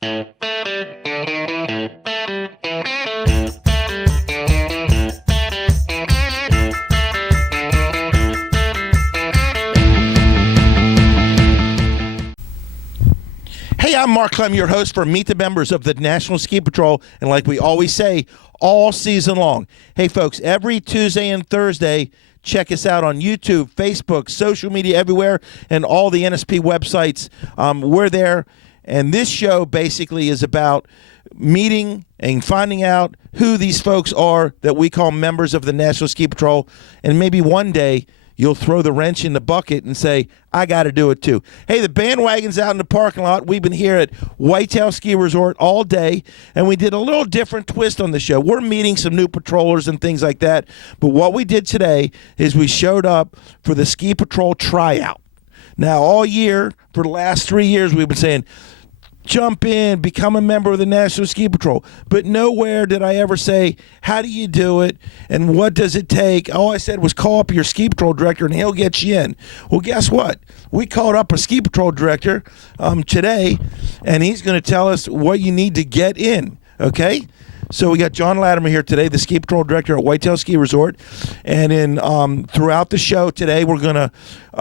Hey, I'm Mark Clem, your host for Meet the Members of the National Ski Patrol, and like we always say, all season long. Hey, folks, every Tuesday and Thursday, check us out on YouTube, Facebook, social media, everywhere, and all the NSP websites. We're there, and this show basically is about meeting and finding out who these folks are that we call members of the National Ski Patrol, and maybe one day you'll throw the wrench in the bucket and say, I got to do it too. Hey, the bandwagon's out in the parking lot. We've been here at Whitetail Ski Resort all day, and we did a little different twist on the show. We're meeting some new patrollers and things like that, but what we did today is we showed up for the Ski Patrol Tryout. Now, all year, for the last 3 years, we've been saying, jump in, become a member of the National Ski Patrol. But nowhere did I ever say, how do you do it and what does it take? All I said was call up your Ski Patrol director and he'll get you in. Well, guess what? We called up a Ski Patrol director today, and he's going to tell us what you need to get in, okay? So we got John Latimer here today, the Ski Patrol director at Whitetail Ski Resort. And in throughout the show today, we're going to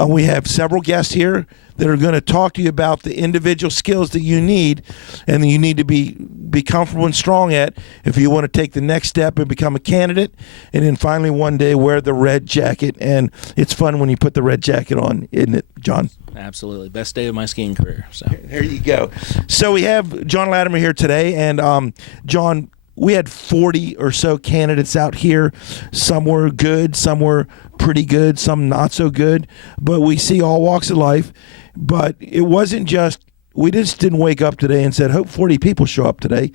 we have several guests here that are going to talk to you about the individual skills that you need and that you need to be comfortable and strong at if you want to take the next step and become a candidate, and then finally one day wear the red jacket. And it's fun when you put the red jacket on, isn't it, John? Absolutely. Best day of my skiing career. So there you go. So we have John Latimer here today, and John, we had 40 or so candidates out here. Some were good, some were pretty good, some not so good, but we see all walks of life. But it wasn't just, we just didn't wake up today and said, hope 40 people show up today.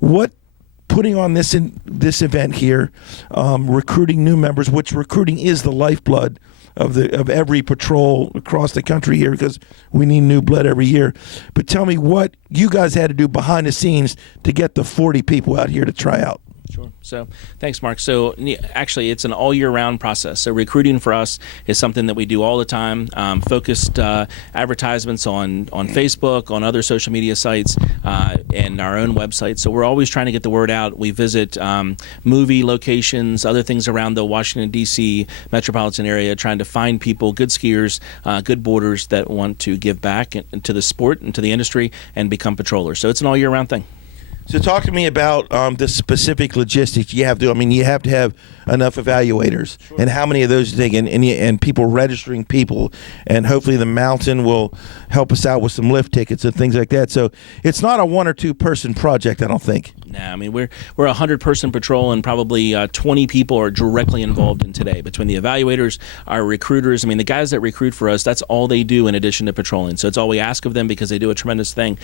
What putting on this event here, recruiting new members, which recruiting is the lifeblood of every patrol across the country here, because we need new blood every year. But tell me what you guys had to do behind the scenes to get the 40 people out here to try out. Sure. So thanks, Mark. So actually, it's an all-year-round process. So recruiting for us is something that we do all the time, focused advertisements on Facebook, on other social media sites, and our own website. So we're always trying to get the word out. We visit movie locations, other things around the Washington, D.C. metropolitan area, trying to find people, good skiers, good boarders that want to give back to the sport and to the industry and become patrollers. So it's an all-year-round thing. So talk to me about the specific logistics you have to. I mean, you have to have enough evaluators, sure. And how many of those you take, and people registering people, and hopefully the mountain will help us out with some lift tickets and things like that. So it's not a 1 or 2 person project, I don't think. No, I mean we're a 100-person patrol, and probably 20 people are directly involved in today between the evaluators, our recruiters. I mean, the guys that recruit for us, that's all they do in addition to patrolling. So it's all we ask of them because they do a tremendous thing.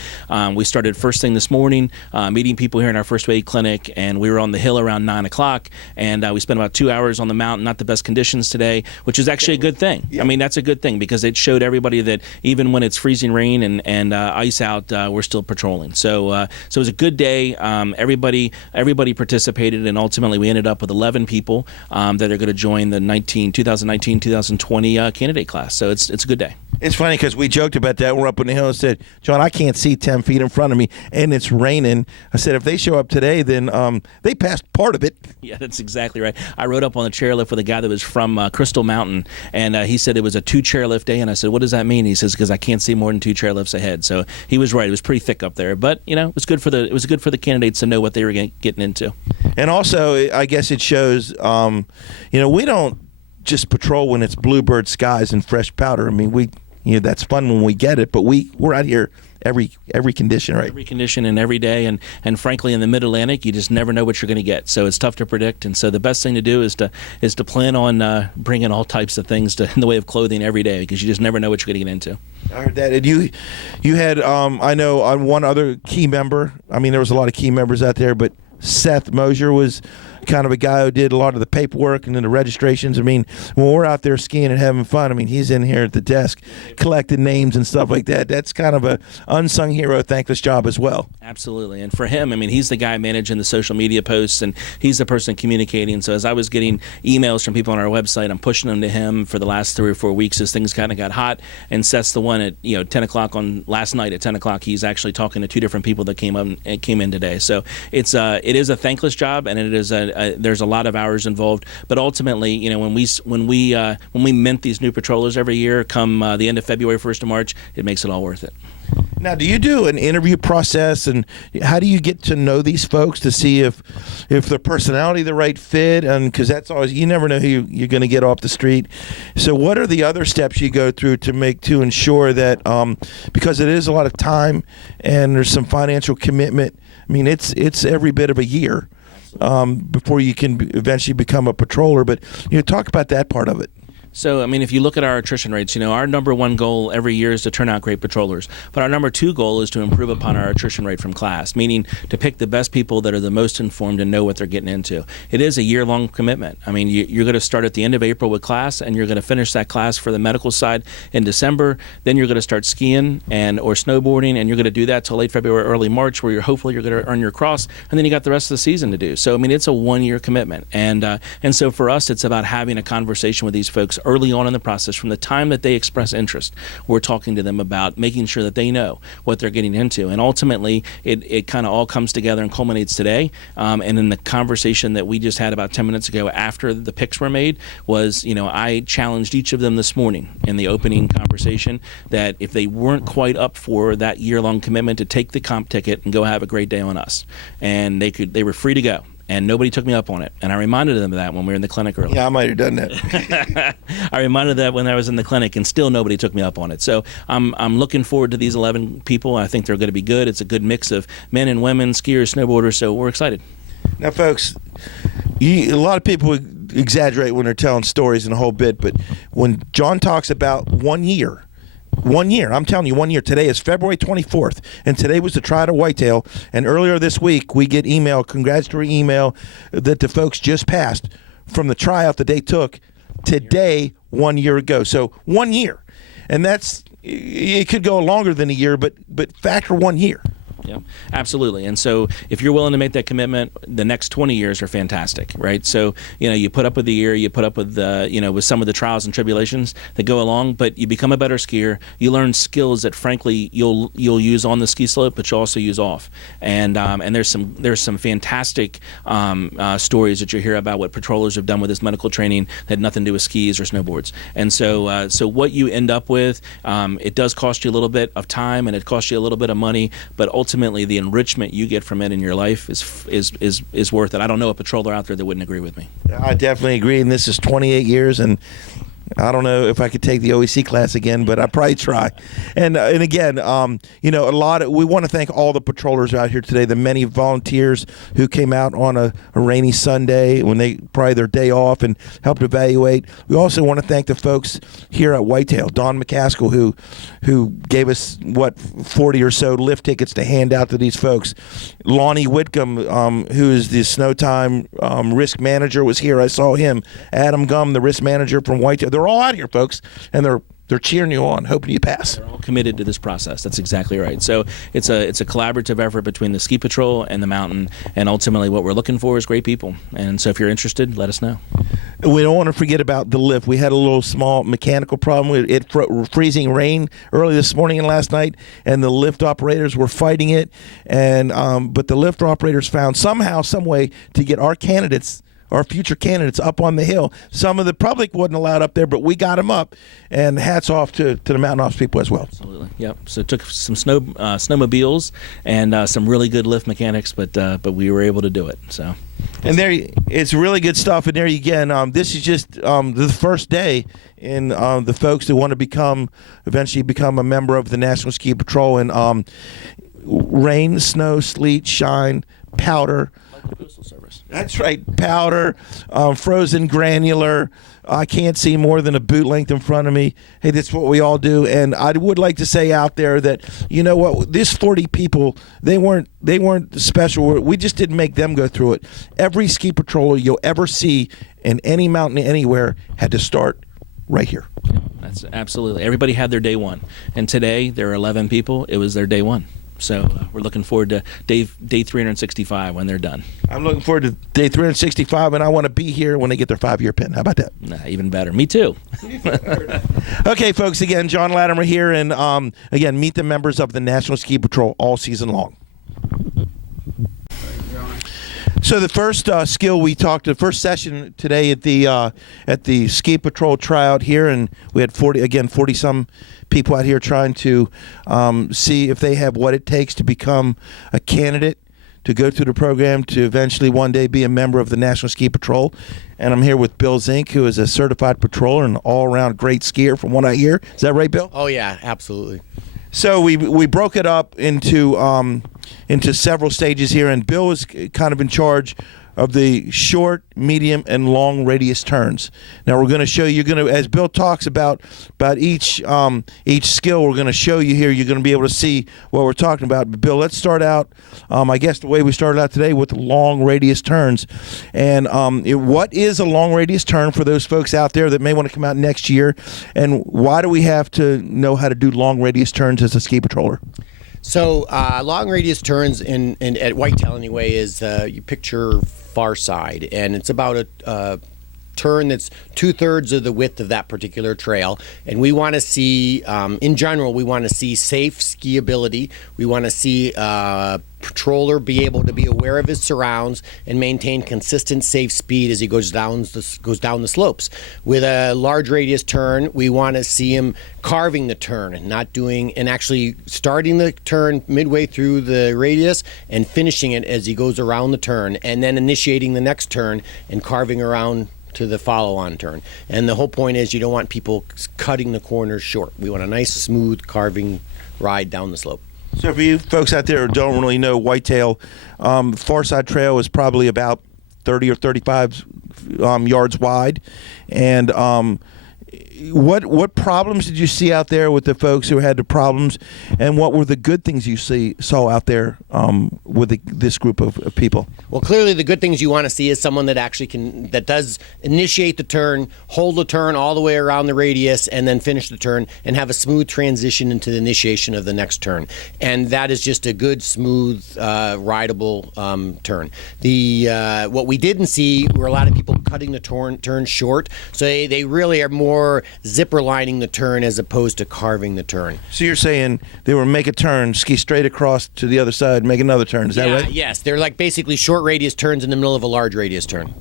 We started first thing this morning, meeting people here in our first aid clinic, and we were on the hill around 9 o'clock, and we spent about 2 hours on the mountain. Not the best conditions today, which is actually a good thing. Yeah. I mean, that's a good thing because it showed everybody that even when it's freezing rain and ice out, we're still patrolling. So it was a good day. Everybody participated, and ultimately we ended up with 11 people that are going to join the 2019-2020 candidate class. So it's a good day. It's funny because we joked about that. We're up on the hill and said, John, I can't see 10 feet in front of me, and it's raining. I said, if they show up today, then they passed part of it. Yeah, that's exactly right. I rode up on the chairlift with a guy that was from Crystal Mountain, and he said it was a 2 chairlift day, and I said, what does that mean? He says, because I can't see more than 2 chairlifts ahead. So he was right. It was pretty thick up there, but it was good for the candidates to know what they were getting into. And also, I guess it shows, we don't just patrol when it's bluebird skies and fresh powder. I mean, that's fun when we get it, but we're out here every condition, right? Every condition and every day, and frankly, in the Mid-Atlantic, you just never know what you're going to get. So it's tough to predict, and so the best thing to do is to plan on bringing all types of things in the way of clothing every day, because you just never know what you're going to get into. I heard that. And you had I know one other key member. I mean, there was a lot of key members out there, but Seth Mosier was kind of a guy who did a lot of the paperwork and then the registrations. I mean, when we're out there skiing and having fun, I mean, he's in here at the desk collecting names and stuff like that. That's kind of a unsung hero, thankless job as well. Absolutely. And for him, I mean, he's the guy managing the social media posts, and he's the person communicating. So as I was getting emails from people on our website, I'm pushing them to him for the last 3 or 4 weeks as things kind of got hot. And Seth's the one at 10 o'clock on last night at 10 o'clock. He's actually talking to 2 different people that came in today. So it is a thankless job, and it is there's a lot of hours involved. But ultimately, when we mint these new patrollers every year, come the end of February, 1st of March, it makes it all worth it. Now, do you do an interview process, and how do you get to know these folks to see if their personality the right fit? And because that's always, you never know who you're going to get off the street. So what are the other steps you go through to ensure that, because it is a lot of time and there's some financial commitment, I mean, it's every bit of a year before you can eventually become a patroller. But talk about that part of it. So, I mean, if you look at our attrition rates, our number one goal every year is to turn out great patrollers. But our number 2 goal is to improve upon our attrition rate from class, meaning to pick the best people that are the most informed and know what they're getting into. It is a year-long commitment. I mean, you're going to start at the end of April with class, and you're going to finish that class for the medical side in December. Then you're going to start skiing or snowboarding, and you're going to do that till late February, early March, where hopefully you're going to earn your cross, and then you got the rest of the season to do. So, I mean, it's a 1-year commitment. And so for us, it's about having a conversation with these folks early on in the process. From the time that they express interest, we're talking to them about making sure that they know what they're getting into. And ultimately, it kind of all comes together and culminates today. And in the conversation that we just had about 10 minutes ago after the picks were made was, I challenged each of them this morning in the opening conversation that if they weren't quite up for that year-long commitment, to take the comp ticket and go have a great day on us. And they were free to go. And nobody took me up on it. And I reminded them of that when we were in the clinic earlier. Yeah, I might have done that. I reminded that when I was in the clinic, and still nobody took me up on it. So I'm looking forward to these 11 people. I think they're going to be good. It's a good mix of men and women, skiers, snowboarders, so we're excited. Now, folks, a lot of people exaggerate when they're telling stories and a whole bit, but when John talks about 1 year, I'm telling you, 1 year. Today is February 24th, and today was the Tryout at Whitetail. And earlier this week, we get congratulatory email that the folks just passed from the tryout that they took today 1 year ago. So 1 year, and it could go longer than a year, but factor 1 year. Yeah, absolutely. And so if you're willing to make that commitment, the next 20 years are fantastic, right? So, you put up with the year, you put up with with some of the trials and tribulations that go along, but you become a better skier. You learn skills that frankly you'll use on the ski slope, but you also use off. And there's some fantastic stories that you hear about what patrollers have done with this medical training that had nothing to do with skis or snowboards. And so what you end up with, it does cost you a little bit of time and it costs you a little bit of money, but ultimately the enrichment you get from it in your life is worth it. I don't know a patroller out there that wouldn't agree with me. I definitely agree, and this is 28 years, and I don't know if I could take the OEC class again, but I'd probably try. And again, we want to thank all the patrollers out here today, the many volunteers who came out on a rainy Sunday when they probably their day off and helped evaluate. We also want to thank the folks here at Whitetail, Don McCaskill, who gave us 40 or so lift tickets to hand out to these folks. Lonnie Whitcomb, who is the snow time risk manager, was here. I saw him. Adam Gum, the risk manager from Whitetail. They're all out here, folks, and they're cheering you on, hoping you pass. They're all committed to this process. That's exactly right. So it's a collaborative effort between the ski patrol and the mountain, and ultimately what we're looking for is great people. And so if you're interested, let us know. We don't want to forget about the lift. We had a little small mechanical problem. It freezing rain early this morning and last night, and the lift operators were fighting it. And but the lift operators found somehow, some way to get our future candidates up on the hill. Some of the public wasn't allowed up there, but we got them up, and hats off to the mountain ops people as well. Absolutely, yep. So it took some snowmobiles and some really good lift mechanics, but we were able to do it. So, and it's really good stuff. And there again, this is just the first day in the folks who want to eventually become a member of the National Ski Patrol. And rain, snow, sleet, shine, powder. Like the Postal Service. That's right, powder, frozen granular. I can't see more than a boot length in front of me. Hey, that's what we all do. And I would like to say out there that, you know what, these 40 people, they weren't special. We just didn't make them go through it. Every ski patroller you'll ever see in any mountain anywhere had to start right here. That's absolutely. Everybody had their day one. And today, there are 11 people. It was their day one. So we're looking forward to day 365 when they're done. I'm looking forward to day 365, and I want to be here when they get their 5-year pin. How about that? Even better. Me too. Okay, folks, again, John Latimer here, and again, meet the members of the National Ski Patrol all season long. So the first skill we talked to, the first session today at the Ski Patrol tryout here, and we had 40 some people out here trying to see if they have what it takes to become a candidate to go through the program to eventually one day be a member of the National Ski Patrol. And I'm here with Bill Zink, who is a certified patroller and all-around great skier from what I hear. Is that right, Bill? Oh yeah, absolutely. So we broke it up into several stages here, and Bill is kind of in charge of the short, medium, and long radius turns. Now we're going to show you. As Bill talks about each skill, we're going to show you here. You're going to be able to see what we're talking about. But Bill, let's start out. I guess the way we started out today with long radius turns, and what is a long radius turn for those folks out there that may want to come out next year, and why do we have to know how to do long radius turns as a ski patroller? So long radius turns at Whitetail anyway is you picture far side, and it's about a turn that's 2/3 of the width of that particular trail. And we want to see, in general, we want to see safe skiability. We want to see patroller be able to be aware of his surrounds and maintain consistent safe speed as he goes down the slopes. With a large radius turn, we want to see him carving the turn and actually starting the turn midway through the radius and finishing it as he goes around the turn, and then initiating the next turn and carving around to the follow-on turn. And the whole point is you don't want people cutting the corners short. We want a nice smooth carving ride down the slope. So for you folks out there who don't really know Whitetail, Far Side Trail is probably about 30 or 35 yards wide. And what problems did you see out there with the folks who had the problems, and what were the good things you saw out there with this group of people? Well, clearly the good things you want to see is someone that actually that does initiate the turn, hold the turn all the way around the radius, and then finish the turn and have a smooth transition into the initiation of the next turn. And that is just a good, smooth, rideable turn. What we didn't see were a lot of people cutting the turn short, so they really are more zipper lining the turn as opposed to carving the turn. So you're saying they were make a turn, ski straight across to the other side, make another turn. Is that right? Yes. They're like basically short radius turns in the middle of a large radius turn.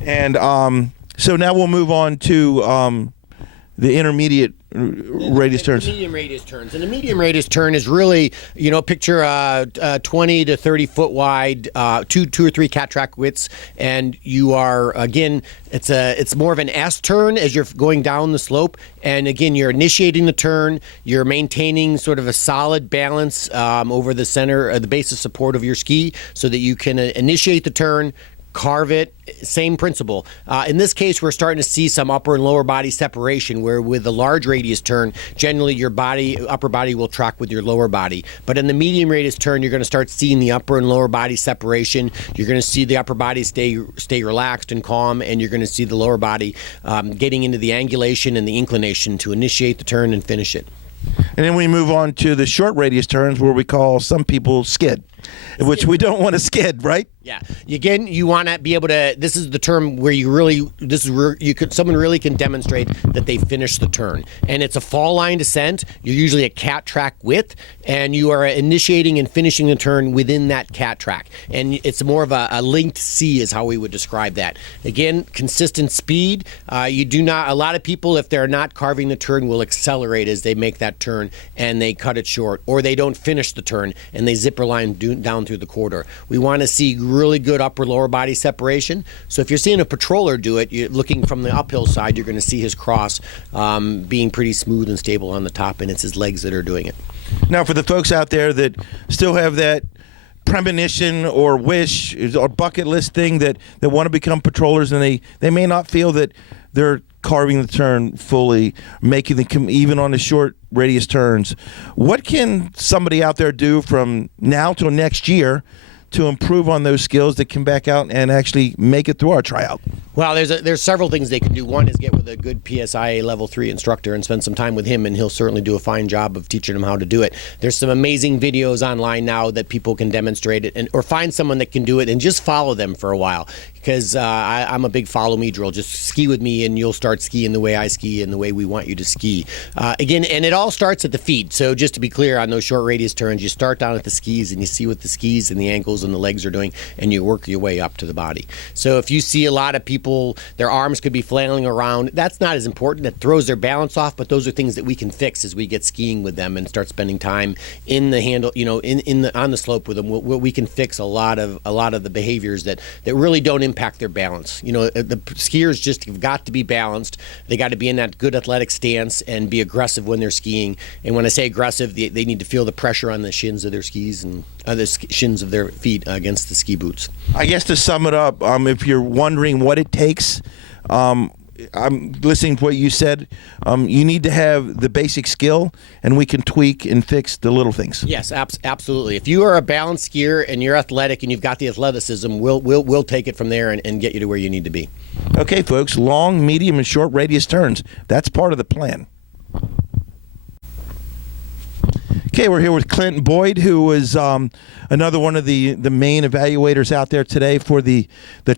And so now we'll move on to the intermediate radius turns. The medium radius turns. And the medium radius turn is really, picture 20 to 30 foot wide, two or three cat track widths, and you are, again, it's more of an S turn as you're going down the slope. And again, you're initiating the turn, you're maintaining sort of a solid balance over the center, the base of support of your ski, so that you can initiate the turn, carve it, same principle. In this case, we're starting to see some upper and lower body separation, where with a large radius turn, generally your upper body will track with your lower body. But in the medium radius turn, you're going to start seeing the upper and lower body separation. You're going to see the upper body stay relaxed and calm, and you're going to see the lower body getting into the angulation and the inclination to initiate the turn and finish it. And then we move on to the short radius turns, where we call some people skid, which we don't want to skid, right? Yeah. Again, you want to be able to. This is the term where someone really can demonstrate that they finished the turn, and it's a fall line descent. You're usually a cat track width, and you are initiating and finishing the turn within that cat track, and it's more of a linked C is how we would describe that. Again, consistent speed. You do not. A lot of people, if they're not carving the turn, will accelerate as they make that turn, and they cut it short, or they don't finish the turn and they zipper line down through the quarter. We want to see really good upper lower body separation. So if you're seeing a patroller do it, you're looking from the uphill side, you're going to see his cross being pretty smooth and stable on the top, and it's his legs that are doing it. Now, for the folks out there that still have that premonition or wish or bucket list thing that want to become patrollers, and they may not feel that they're carving the turn fully, making the even on the short radius turns. What can somebody out there do from now till next year to improve on those skills that come back out and actually make it through our tryout? Well, there's several things they can do. One is get with a good PSIA level 3 instructor and spend some time with him, and he'll certainly do a fine job of teaching them how to do it. There's some amazing videos online now that people can demonstrate it, or find someone that can do it and just follow them for a while. Because I'm a big follow me drill. Just ski with me and you'll start skiing the way I ski and the way we want you to ski. Again, and it all starts at the feet. So just to be clear, on those short radius turns, you start down at the skis and you see what the skis and the ankles and the legs are doing, and you work your way up to the body. So if you see a lot of people, their arms could be flailing around, that's not as important. That throws their balance off, but those are things that we can fix as we get skiing with them and start spending time in the handle, on the slope with them. We can fix a lot of the behaviors that really don't impact their balance. The skiers just have got to be balanced. They got to be in that good athletic stance and be aggressive when they're skiing. And when I say aggressive, they need to feel the pressure on the shins of their skis and the shins of their feet against the ski boots. I guess to sum it up, if you're wondering what it takes, I'm listening to what you said. You need to have the basic skill, and we can tweak and fix the little things. Yes, absolutely. If you are a balanced skier and you're athletic and you've got the athleticism, we'll take it from there and get you to where you need to be. Okay, folks, long, medium, and short radius turns. That's part of the plan. Okay, we're here with Clint Boyd, who was another one of the main evaluators out there today for the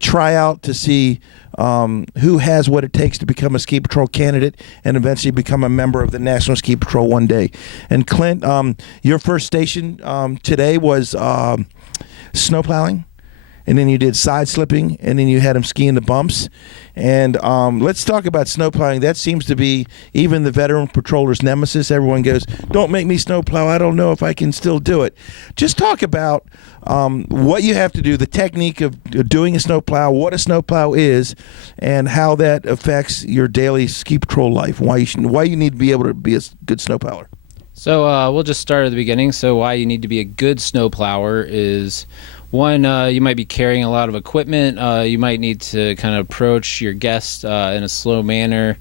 tryout to see who has what it takes to become a ski patrol candidate and eventually become a member of the National Ski Patrol one day. And Clint, your first station today was snow plowing, and then you did side slipping, and then you had him skiing the bumps. And let's talk about snow plowing. That seems to be even the veteran patroller's nemesis. Everyone goes, don't make me snow plow. I don't know if I can still do it. Just talk about what you have to do, the technique of doing a snow plow, what a snow plow is, and how that affects your daily ski patrol life, why you need to be able to be a good snow plower. So we'll just start at the beginning. So why you need to be a good snow plower is, one, you might be carrying a lot of equipment. You might need to kind of approach your guest in a slow manner.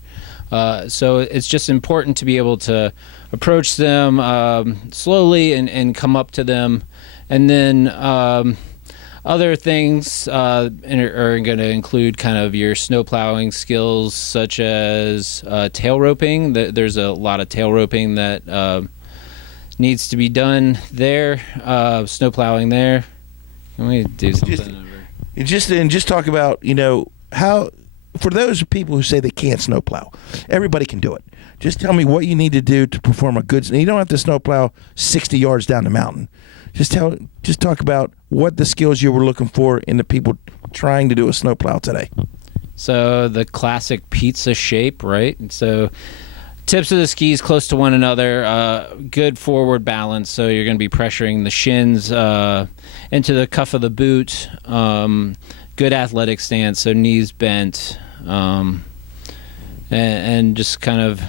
So it's just important to be able to approach them slowly and come up to them. And then other things are going to include kind of your snow plowing skills, such as tail roping. There's a lot of tail roping that needs to be done there, snow plowing there. Can we do something over? Just talk about, how, for those people who say they can't snowplow, everybody can do it. Just tell me what you need to do to perform a good. You don't have to snowplow 60 yards down the mountain. Just talk about what the skills you were looking for in the people trying to do a snowplow today. So the classic pizza shape, right? So tips of the skis close to one another, good forward balance, so you're going to be pressuring the shins into the cuff of the boot, good athletic stance, so knees bent, and just kind of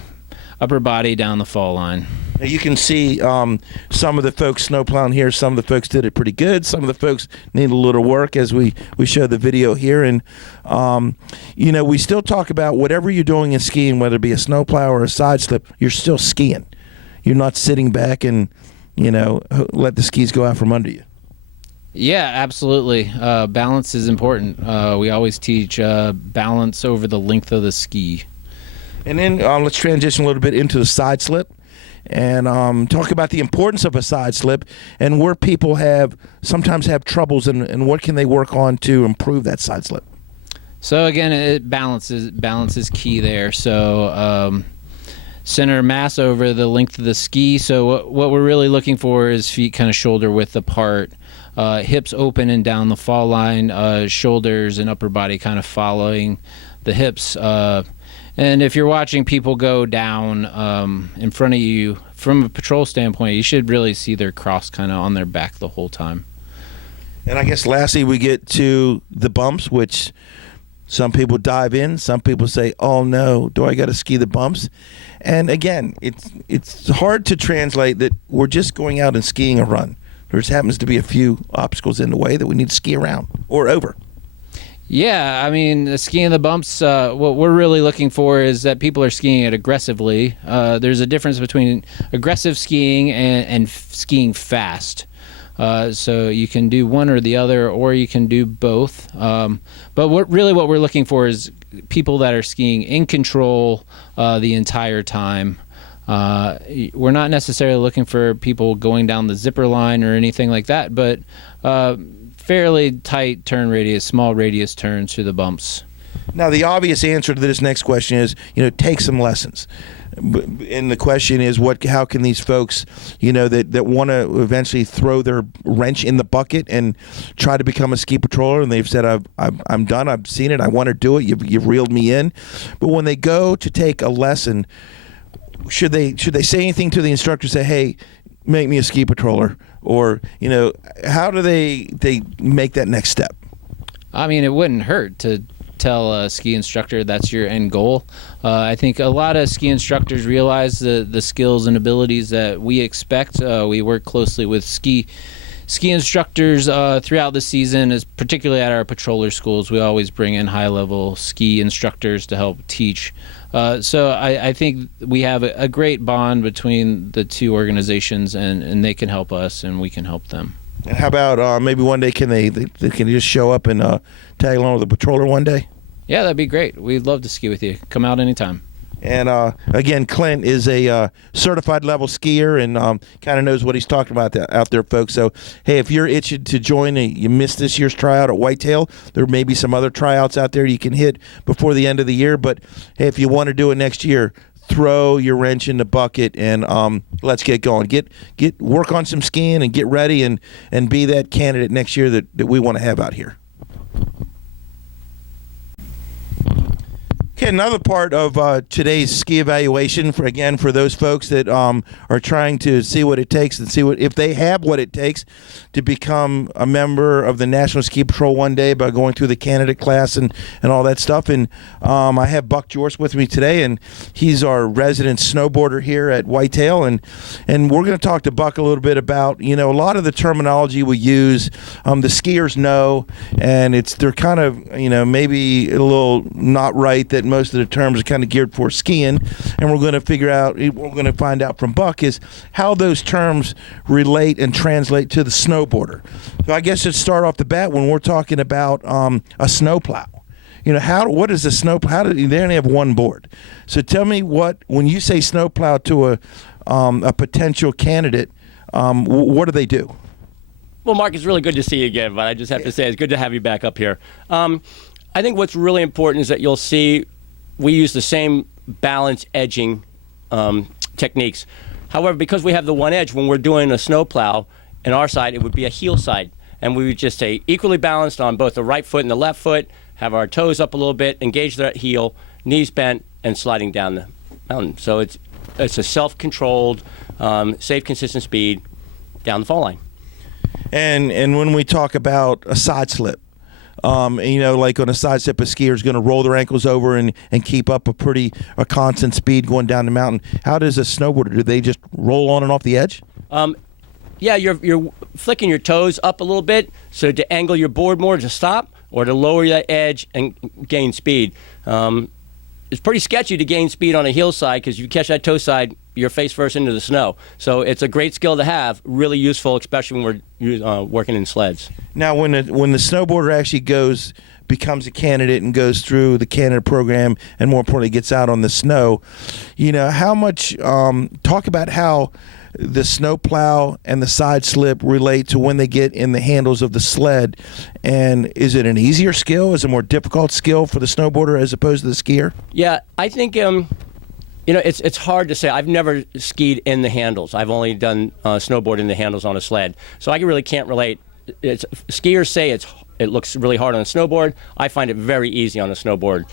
upper body down the fall line. Now you can see some of the folks snowplowing here. Some of the folks did it pretty good. Some of the folks need a little work, as we show the video here. And, we still talk about whatever you're doing in skiing, whether it be a snowplow or a side slip, you're still skiing. You're not sitting back and, let the skis go out from under you. Yeah, absolutely. Balance is important. We always teach balance over the length of the ski. And then let's transition a little bit into the side slip and talk about the importance of a side slip and where people sometimes have troubles and what can they work on to improve that side slip. So again, balance is key there. So center mass over the length of the ski. So what we're really looking for is feet kind of shoulder width apart, hips open and down the fall line, shoulders and upper body kind of following the hips. And if you're watching people go down in front of you, from a patrol standpoint, you should really see their cross kind of on their back the whole time. And I guess lastly, we get to the bumps, which some people dive in. Some people say, oh, no, do I got to ski the bumps? And again, it's hard to translate that we're just going out and skiing a run. there just happens to be a few obstacles in the way that we need to ski around or over? Yeah, I mean, skiing the bumps, what we're really looking for is that people are skiing it aggressively. There's a difference between aggressive skiing and skiing fast. So you can do one or the other, or you can do both. But what we're looking for is people that are skiing in control the entire time. We're not necessarily looking for people going down the zipper line or anything like that, but fairly tight turn radius, small radius turns through the bumps. Now, the obvious answer to this next question is, take some lessons. And the question is, how can these folks, that want to eventually throw their wrench in the bucket and try to become a ski patroller, and they've said, I'm done, I've seen it, I want to do it, you've reeled me in. But when they go to take a lesson, should they say anything to the instructor, say, hey, make me a ski patroller? Or, how do they make that next step? I mean, it wouldn't hurt to tell a ski instructor that's your end goal. I think a lot of ski instructors realize the skills and abilities that we expect. We work closely with ski instructors throughout the season, particularly at our patroller schools. We always bring in high-level ski instructors to help teach. So I think we have a great bond between the two organizations, and they can help us and we can help them. And how about maybe one day can they can just show up and tag along with the patroller one day? Yeah, that'd be great. We'd love to ski with you. Come out anytime. And again, Clint is a certified level skier and kind of knows what he's talking about out there, folks. So, hey, if you're itching to join, you missed this year's tryout at Whitetail, there may be some other tryouts out there you can hit before the end of the year. But, hey, if you want to do it next year, throw your wrench in the bucket and let's get going. Get work on some skiing and get ready and be that candidate next year that we want to have out here. Okay, another part of today's ski evaluation for those folks that are trying to see what it takes and see if they have what it takes to become a member of the National Ski Patrol one day by going through the candidate class and all that stuff. And I have Buck Jorst with me today, and he's our resident snowboarder here at Whitetail. And we're going to talk to Buck a little bit about, a lot of the terminology we use, the skiers know, and they're kind of, maybe a little not right that most of the terms are kind of geared for skiing, and we're going to find out from Buck is how those terms relate and translate to the snowboarder. So I guess let's start off the bat when we're talking about a snowplow. What is a snowplow? They only have one board. So tell me when you say snowplow to a potential candidate, what do they do? Well, Mark, it's really good to see you again, but I just have to say it's good to have you back up here. I think what's really important is that you'll see we use the same balance edging techniques. However, because we have the one edge, when we're doing a snowplow, on our side, it would be a heel side. And we would just stay equally balanced on both the right foot and the left foot, have our toes up a little bit, engage that heel, knees bent, and sliding down the mountain. So it's a self-controlled, safe, consistent speed down the fall line. And when we talk about a side slip, like on a side slip, a skier is going to roll their ankles over and keep up a constant speed going down the mountain. How does a snowboarder, do they just roll on and off the edge? Yeah, you're flicking your toes up a little bit, so to angle your board more to stop or to lower that edge and gain speed. It's pretty sketchy to gain speed on a hillside because you catch that toe side, you're face first into the snow. So it's a great skill to have, really useful, especially when we're working in sleds. Now, when the snowboarder actually becomes a candidate and goes through the candidate program and more importantly gets out on the snow, how much talk about how the snowplow and the side slip relate to when they get in the handles of the sled, and is it an easier skill? Is it a more difficult skill for the snowboarder as opposed to the skier? Yeah, I think it's hard to say. I've never skied in the handles. I've only done snowboard in the handles on a sled, so I really can't relate. Skiers say it looks really hard on a snowboard. I find it very easy on a snowboard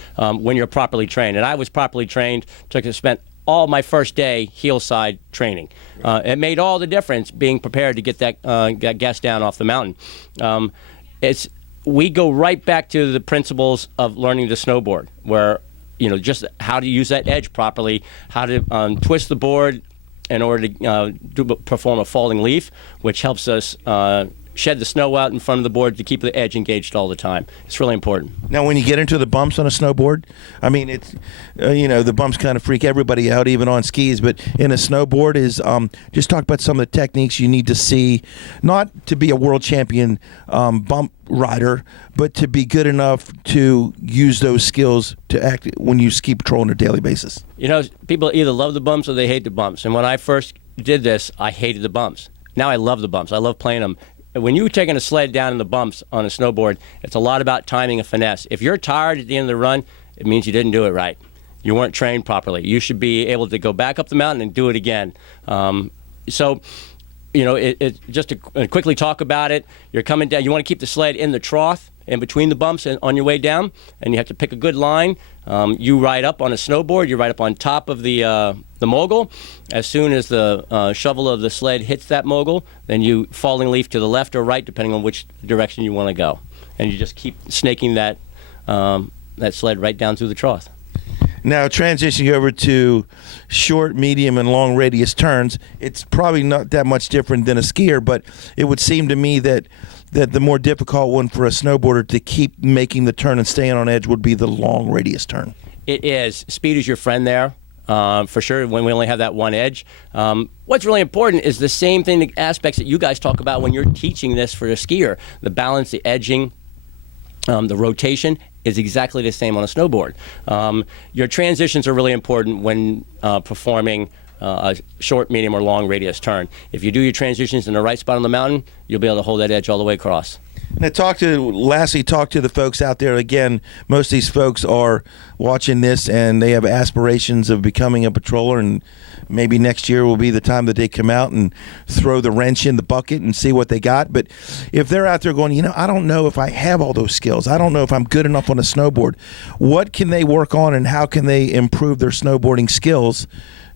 when you're properly trained, and I was properly trained. Spent all my first day heel side training. It made all the difference being prepared to get that guest down off the mountain. We go right back to the principles of learning to snowboard, where just how to use that edge properly, how to twist the board in order to perform a falling leaf, which helps us shed the snow out in front of the board to keep the edge engaged all the time. It's really important. Now, when you get into the bumps on a snowboard, I mean, it's the bumps kind of freak everybody out, even on skis. But in a snowboard, is just talk about some of the techniques you need to see, not to be a world champion bump rider, but to be good enough to use those skills to act when you ski patrol on a daily basis. People either love the bumps or they hate the bumps. And when I first did this, I hated the bumps. Now I love the bumps. I love playing them. When you're taking a sled down in the bumps on a snowboard, it's a lot about timing and finesse. If you're tired at the end of the run, it means you didn't do it right. You weren't trained properly. You should be able to go back up the mountain and do it again. Just to quickly talk about it, you're coming down. You want to keep the sled in the trough, in between the bumps and on your way down, and you have to pick a good line. You ride up on a snowboard. You ride up on top of the mogul. As soon as the shovel of the sled hits that mogul, then you falling leaf to the left or right, depending on which direction you want to go, and you just keep snaking that sled right down through the trough. Now, transitioning over to short, medium, and long radius turns, it's probably not that much different than a skier, but it would seem to me that the more difficult one for a snowboarder to keep making the turn and staying on edge would be the long radius turn. It is. Speed is your friend there, for sure, when we only have that one edge. What's really important is the same thing, the aspects that you guys talk about when you're teaching this for a skier. The balance, the edging, the rotation is exactly the same on a snowboard. Your transitions are really important when performing a short, medium, or long radius turn. If you do your transitions in the right spot on the mountain, you'll be able to hold that edge all the way across. Now, talk to the folks out there. Again, most of these folks are watching this and they have aspirations of becoming a patroller, and maybe next year will be the time that they come out and throw the wrench in the bucket and see what they got. But if they're out there going, I don't know if I have all those skills. I don't know if I'm good enough on a snowboard. What can they work on, and how can they improve their snowboarding skills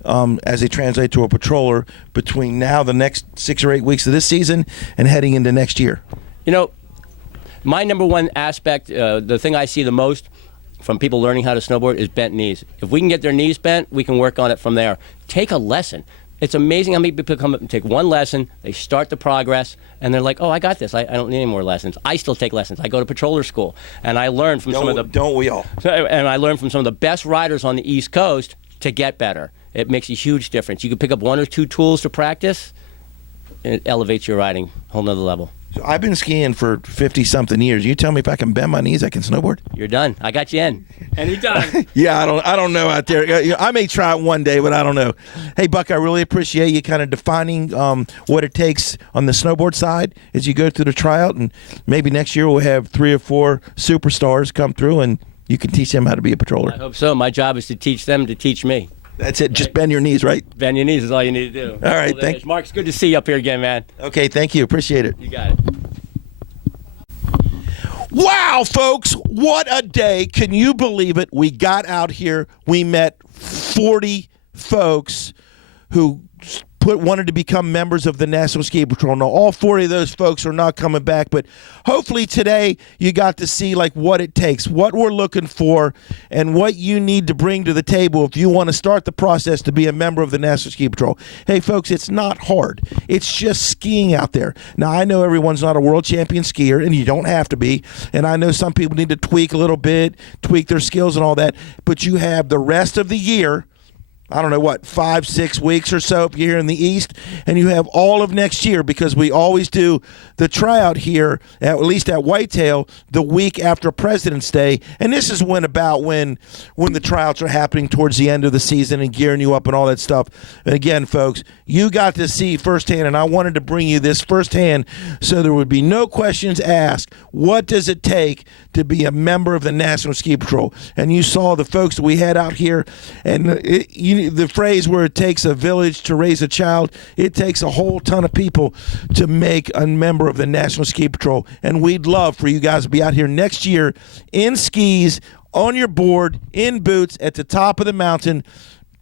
as they translate to a patroller between now, the next 6 or 8 weeks of this season, and heading into next year? My number one aspect, the thing I see the most from people learning how to snowboard, is bent knees. If we can get their knees bent, we can work on it from there. Take a lesson. It's amazing how many people come up and take one lesson, they start the progress, and they're like, oh, I got this. I don't need any more lessons. I still take lessons. I go to patroller school, and I learn from Don't we all? And I learn from some of the best riders on the East Coast to get better. It makes a huge difference. You can pick up 1 or 2 tools to practice, and it elevates your riding a whole nother level. So I've been skiing for 50-something years. You tell me if I can bend my knees, I can snowboard? You're done. I got you in. Anytime. Yeah, I don't know out there. I may try it one day, but I don't know. Hey, Buck, I really appreciate you kind of defining what it takes on the snowboard side as you go through the tryout, and maybe next year we'll have 3 or 4 superstars come through, and you can teach them how to be a patroller. I hope so. My job is to teach them to teach me. That's it. Just bend your knees, right? Bend your knees is all you need to do. All right. Thank you. Mark, it's good to see you up here again, man. Okay, thank you. Appreciate it. You got it. Wow, folks, what a day. Can you believe it? We got out here. We met 40 folks who wanted to become members of the National Ski Patrol. Now, all 40 of those folks are not coming back, but hopefully today you got to see what it takes, what we're looking for, and what you need to bring to the table if you want to start the process to be a member of the National Ski Patrol. Hey, folks, it's not hard. It's just skiing out there. Now, I know everyone's not a world champion skier, and you don't have to be, and I know some people need to tweak a little bit, tweak their skills and all that, but you have the rest of the year, I don't know, 5, 6 weeks or so if you're here in the East, and you have all of next year, because we always do the tryout here, at least at Whitetail, the week after President's Day, and this is when the tryouts are happening towards the end of the season and gearing you up and all that stuff. And again, folks, you got to see firsthand, and I wanted to bring you this firsthand so there would be no questions asked. What does it take to be a member of the National Ski Patrol? And you saw the folks that we had out here, and the phrase where it takes a village to raise a child, it takes a whole ton of people to make a member of the National Ski Patrol. And we'd love for you guys to be out here next year in skis, on your board, in boots, at the top of the mountain,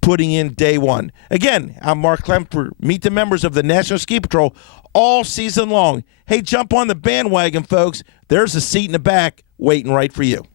putting in day one. Again, I'm Mark Clem for Meet the Members of the National Ski Patrol all season long. Hey, jump on the bandwagon, folks. There's a seat in the back waiting right for you.